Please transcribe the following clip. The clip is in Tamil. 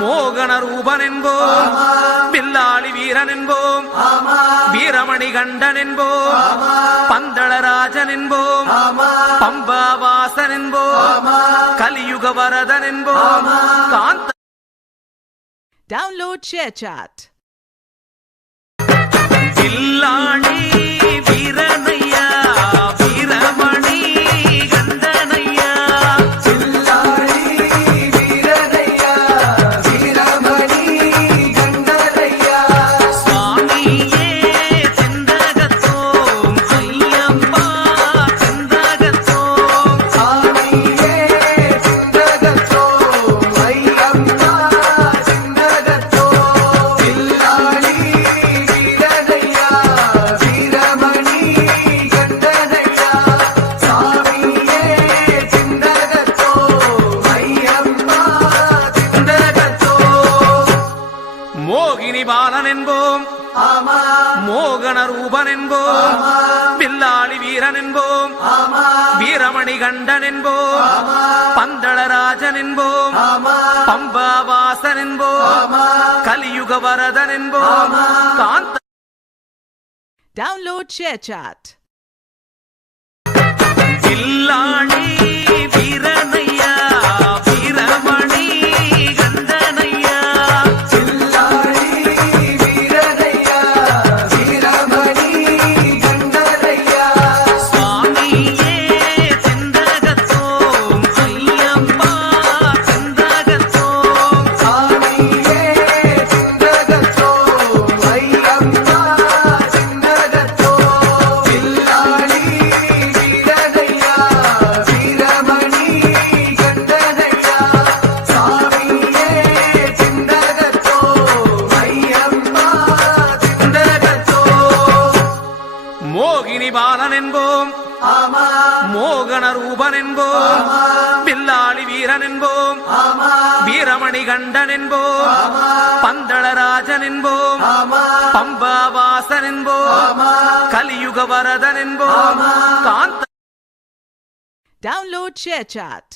மோகன ரூபன் என்போம், வில்லாளி வீரன் என்போம், வீரமணி கண்டன் என்போம், பந்தளராஜன் என்போம், பம்பாவாசன் என்போம், கலியுக வரதன் என்போம், காந்த. Download ShareChat. வில்லாளி வீரனையா, வீரமணி கண்டனையா, வில்லாளி வீரனையா, வீரமணி கண்டனையா, சுவாமியே செந்தகத்தோம், ஐயப்பா செந்தகத்தோம், சாமியே செந்தகத்தோம், ஐயப்பா செந்தகத்தோம். வில்லாளி வீரனையா, வீரமணி கண்டனையா, சாமியே செந்தகத்தோம், ஐயப்பா செந்தகத்தோம். மோகினி பாலன் என்போம், ஆமா மோகன ரூபன் என்போம், வில்லாளி வீரன் என்போம், வீரமணி கண்டன் என்போம், பந்தளராஜன் என்போம், பம்பாவாசன் என்போம், கலியுக வரதன் என்போம், காந்த. Download ShareChat. வில்லாளி வீரனையா, வீரமணி கண்டனையா, வில்லாளி வீரனையா, வீரமணி கண்டனையா, சுவாமியே செந்தகத்தோம், ஐயப்பா செந்தகத்தோம், சாமியே செந்தகத்தோம், ஐயப்பா செந்தகத்தோம். வில்லாளி வீரனையா, வீரமணி கண்டனையா, சாமியே செந்தகத்தோம், ஐயப்பா செந்தகத்தோம். மோகினி பாலன் என்போம், ஆமா மோகன ரூபன் என்போம், வில்லாளி வீரன் என்போம், வீரமணி கண்டன் என்போம், பந்தளராஜன் என்போம், பம்பாவாசன் என்போம், கலியுக வரதன் என்போம், காந்த. Download ShareChat.